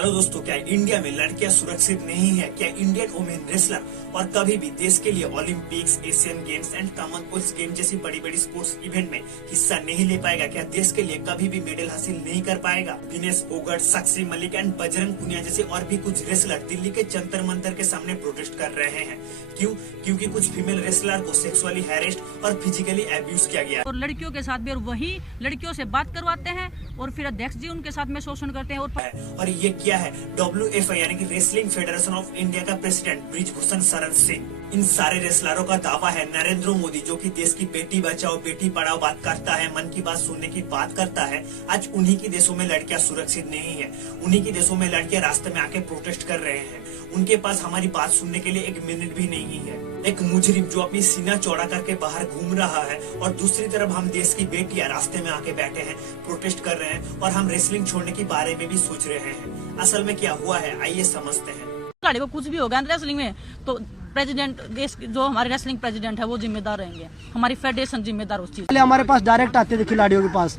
Hello दोस्तों, क्या India में लड़कियां सुरक्षित नहीं है? क्या इंडियन वुमेन रेसलर और कभी भी देश के लिए Olympics, Asian games and Commonwealth game जैसी बड़ी बड़ी स्पोर्ट्स इवेंट में हिस्सा नहीं ले पाएगा? क्या देश के लिए कभी भी मेडल हासिल नहीं कर पाएगा? विनेश फोगाट, साक्षी मलिक एंड बजरंग पुनिया जैसे और भी कुछ रेसलर दिल्ली के जंतर मंतर के सामने प्रोटेस्ट कर रहे हैं। क्यों? क्योंकि कुछ फीमेल रेसलर को सेक्सुअली हैरेस्ड और फिजिकली एब्यूज किया गया और लड़कियों के साथ भी, और वही लड़कियों से बात करवाते हैं और फिर अध्यक्ष जी उनके साथ में शोषण करते हैं। और ये क्या है? WFI यानी कि रेसलिंग फेडरेशन ऑफ इंडिया का प्रेसिडेंट ब्रिजभूषण शरण सिंह। इन सारे रेसलरों का दावा है नरेंद्र मोदी, जो कि देश की बेटी बचाओ बेटी पढ़ाओ बात करता है, मन की बात सुनने की बात करता है, आज उन्हीं की देशों में लड़कियां सुरक्षित नहीं है। उन्हीं की देशों में लड़कियां रास्ते में आके प्रोटेस्ट कर रहे हैं। उनके पास हमारी बात सुनने के लिए एक मिनट भी नहीं है। एक मुजरिम जो अपनी सीना चौड़ा करके बाहर घूम रहा है और दूसरी तरफ हम देश की बेटियां रास्ते में आके बैठे हैं, प्रोटेस्ट कर रहे हैं और हम रेसलिंग छोड़ने के बारे में भी सोच रहे हैं। असल में क्या हुआ है, आइए समझते हैं। को कुछ भी होगा रेसलिंग में तो प्रेसिडेंट, देश जो हमारे रेसलिंग प्रेसिडेंट है वो जिम्मेदार रहेंगे, हमारी फेडरेशन जिम्मेदार उस चीज। पहले हमारे पास डायरेक्ट आते थे खिलाड़ियों के पास,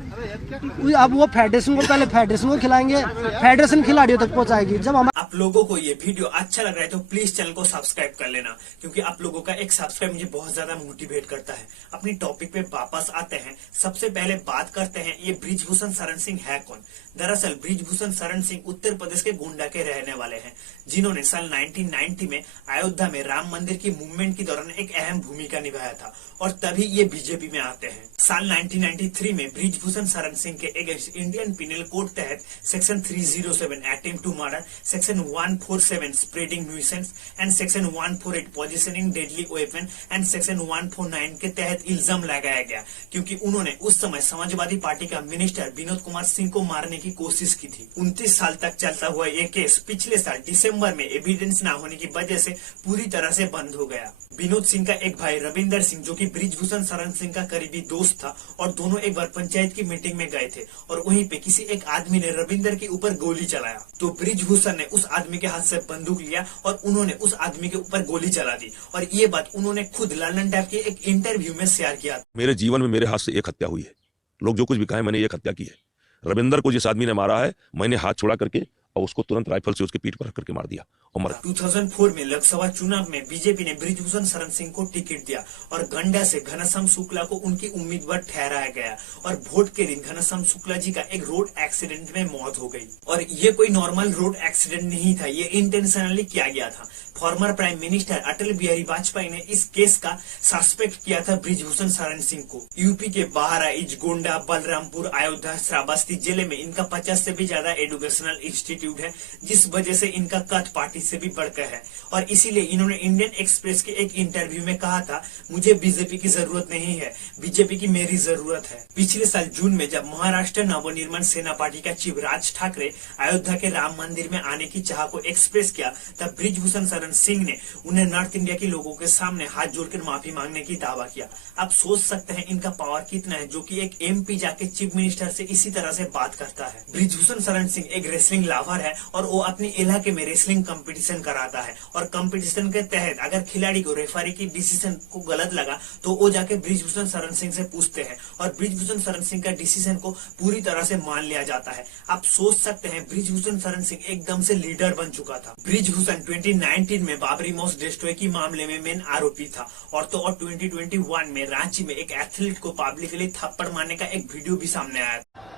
अब वो फेडरेशन को पहले फेडरेशन को खिलाएंगे, फेडरेशन खिलाड़ियों तक पहुंचाएगी। जब हम आप लोगों को ये वीडियो अच्छा लग रहा है तो प्लीज चैनल को सब्सक्राइब कर लेना, क्योंकि आप लोगों का एक सब्सक्राइब मुझे बहुत ज्यादा मोटिवेट करता है। अपनी टॉपिक पे वापस आते हैं। सबसे पहले बात करते हैं ये ब्रिजभूषण शरण सिंह है कौन। दरअसल ब्रिजभूषण शरण सिंह उत्तर प्रदेश के गोंडा के रहने वाले हैं, जिन्होंने साल 1990 में अयोध्या में राम मंदिर की मूवमेंट के दौरान एक अहम भूमिका निभाया था और तभी ये बीजेपी में आते हैं। साल 1993 में ब्रिजभूषण शरण सिंह के अगेंस्ट इंडियन पिनल कोड तहत section 307 attempt to murder, section 147 spreading nuisance and section 148 positioning deadly weapon and section 149 के तहत इल्जाम लगाया गया, क्योंकि उन्होंने उस समय समाजवादी पार्टी का मिनिस्टर विनोद कुमार सिंह को मारने की कोशिश की थी। 29 साल तक चलता हुआ ये केस पिछले साल दिसंबर में एविडेंस न होने की वजह से पूरी तरह से बंद हो गया। विनोद सिंह का एक भाई रविंदर सिंह, जो कि ब्रिजभूषण शरण सिंह का करीबी दोस्त था, और दोनों एक बार पंचायत की मीटिंग में गए थे और वहीं पे किसी एक आदमी ने रविंदर के ऊपर गोली चलाया, तो ब्रिजभूषण ने उस आदमी के हाथ से बंदूक लिया और उन्होंने उस आदमी के ऊपर गोली चला दी। और ये बात उन्होंने खुद लंदन टाइप के एक इंटरव्यू में शेयर किया। मेरे जीवन में मेरे हाथ से एक हत्या हुई है। लोग जो कुछ भी कहें, मैंने एक हत्या की है। रविंदर को जिस आदमी ने मारा है, मैंने हाथ छोड़ा करके और उसको तुरंत राइफल से उसके पीठ पर रख करके मार दिया और मरा। 2004 में लोकसभा चुनाव में बीजेपी ने ब्रिजभूषण शरण सिंह को टिकट दिया और गंडा से घनश्याम शुक्ला को उनकी उम्मीदवार ठहराया गया और वोट के दिन घनश्याम शुक्ला जी का एक रोड एक्सीडेंट में मौत हो गई। और ये कोई नॉर्मल रोड एक्सीडेंट नहीं था, ये इंटेंशनली किया गया था। Former prime minister Atal Bihari Vajpayee ने इस केस का सस्पेक्ट किया था ब्रिजभूषण शरण सिंह को। यूपी के बहराइच, गोंडा, बलरामपुर, अयोध्या, श्रावस्ती जिले में इनका 50 से भी ज्यादा एजुकेशनल इंस्टीट्यूट है, जिस वजह से इनका कद पार्टी से भी बढ़कर है। और इसीलिए इन्होंने इंडियन एक्सप्रेस के एक इंटरव्यू में कहा था, मुझे बीजेपी की जरूरत नहीं है, बीजेपी की मेरी जरूरत है। पिछले साल जून में जब महाराष्ट्र नवनिर्माण सेना पार्टी का चीफ राज ठाकरे अयोध्या के राम मंदिर में आने की चाह को एक्सप्रेस किया, तब ब्रिजभूषण शरण सिंह ने उन्हें नॉर्थ इंडिया के लोगों के सामने हाथ जोड़कर माफी मांगने की दावा किया। आप सोच सकते हैं इनका पावर कितना है, जो कि एक MP जाके चीफ मिनिस्टर से इसी तरह से बात करता है। ब्रिजभूषण शरण सिंह एक रेसलिंग लवर है और वो अपने इलाके में रेसलिंग कंपटीशन कराता है और कंपटीशन के तहत अगर खिलाड़ी को रेफरी की डिसीजन को गलत लगा तो वो जाके ब्रिजभूषण शरण सिंह से पूछते हैं और ब्रिजभूषण शरण सिंह का डिसीजन को पूरी तरह से मान लिया जाता है। आप सोच सकते हैं ब्रिजभूषण शरण सिंह एकदम से लीडर बन चुका था। ब्रिजभूषण 2019 में बाबरी मस्जिद डिस्ट्रॉय की मामले में मेन आरोपी था और 2021 में रांची में एक एथलीट को पब्लिकली थप्पड़ मारने का एक वीडियो भी सामने आया था।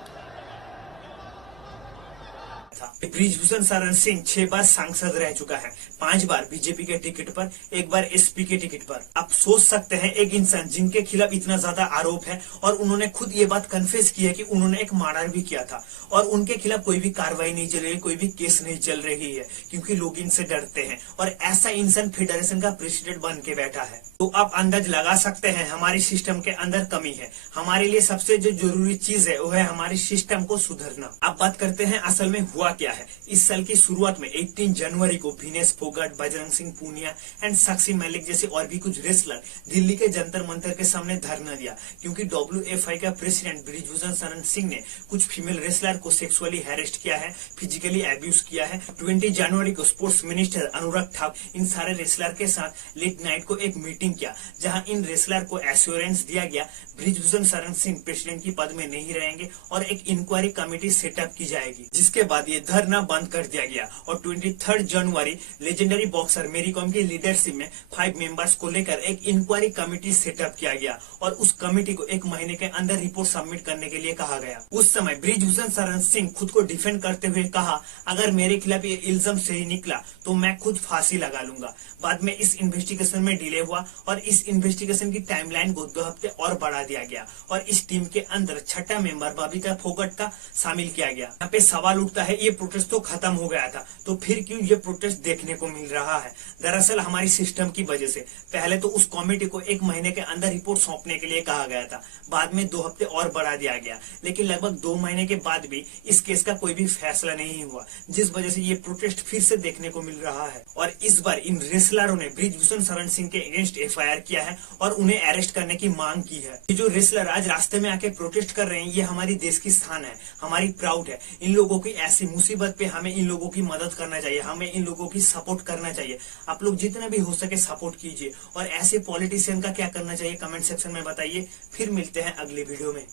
ब्रिजभूषण शरण सिंह 6 बार सांसद रह चुका है, 5 बार बीजेपी के टिकट पर, 1 बार SP के टिकट पर। आप सोच सकते हैं एक इंसान जिनके खिलाफ इतना ज्यादा आरोप है और उन्होंने खुद ये बात कन्फेस की है कि उन्होंने एक मर्डर भी किया था और उनके खिलाफ कोई भी कार्रवाई नहीं चल रही, कोई भी केस नहीं चल रही है, क्योंकि लोग इनसे डरते हैं। और ऐसा इंसान फेडरेशन का प्रेसिडेंट बन के बैठा है, तो आप अंदाज लगा सकते हैं हमारी सिस्टम के अंदर कमी है। हमारे लिए सबसे जो जरूरी चीज है वो है हमारी सिस्टम को सुधरना। अब बात करते हैं असल में हुआ क्या है। इस साल की शुरुआत में 18 जनवरी को विनेश फोगाट, बजरंग सिंह पुनिया एंड साक्षी मलिक जैसे और भी कुछ रेसलर दिल्ली के जंतर मंतर के सामने धरना दिया, क्योंकि WFI का प्रेसिडेंट ब्रिजभूषण शरण सिंह ने कुछ फीमेल रेसलर को सेक्सुअली हैरेस्ट किया है, फिजिकली एब्यूज किया है। 20 जनवरी को स्पोर्ट्स मिनिस्टर अनुराग ठाकुर इन सारे रेसलर के साथ लेट नाइट को एक मीटिंग किया, जहां इन रेसलर को एश्योरेंस दिया गया ब्रिजभूषण शरण सिंह प्रेसिडेंट की पद में नहीं रहेंगे और एक इंक्वायरी कमेटी सेटअप की जाएगी। जिसके बाद लिए धरना बंद कर दिया गया और 23 जनवरी लेजेंडरी बॉक्सर मेरी कॉम की लीडरशिप में 5 मेंबर्स को लेकर एक इंक्वायरी कमेटी सेटअप किया गया और उस कमेटी को 1 महीने के अंदर रिपोर्ट सबमिट करने के लिए कहा गया। उस समय ब्रिजभूषण शरण सिंह खुद को डिफेंड करते हुए कहा, अगर मेरे खिलाफ ये इल्जाम सही निकला तो मैं खुद फांसी लगा लूंगा। बाद में इस इन्वेस्टिगेशन में डिले हुआ और इस इन्वेस्टिगेशन की टाइमलाइन को 2 हफ्ते और बढ़ा दिया गया और इस टीम के अंदर 6ठा मेंबर बबीता फोगट का शामिल किया गया। यहाँ पे सवाल उठता है, ये प्रोटेस्ट तो खत्म हो गया था तो फिर क्यों ये प्रोटेस्ट देखने को मिल रहा है? दरअसल हमारी सिस्टम की वजह से पहले तो उस कमेटी को 1 महीने के अंदर रिपोर्ट सौंपने के लिए कहा गया था, बाद में 2 हफ्ते और बढ़ा दिया गया, लेकिन लगभग 2 महीने के बाद भी इस केस का कोई भी फैसला नहीं हुआ, जिस वजह से ये प्रोटेस्ट फिर से देखने को मिल रहा है। और इस बार इन रेसलरों ने ब्रिजभूषण शरण सिंह के अगेंस्ट FIR किया है और उन्हें अरेस्ट करने की मांग की है। ये जो रेसलर आज रास्ते में आके प्रोटेस्ट कर रहे हैं, ये हमारी देश की स्थान है, हमारी प्राउड है। इन लोगों की ऐसी मुसीबत पे हमें इन लोगों की मदद करना चाहिए, हमें इन लोगों की सपोर्ट करना चाहिए। आप लोग जितना भी हो सके सपोर्ट कीजिए और ऐसे पॉलिटिशियन का क्या करना चाहिए कमेंट सेक्शन में बताइए। फिर मिलते हैं अगली वीडियो में।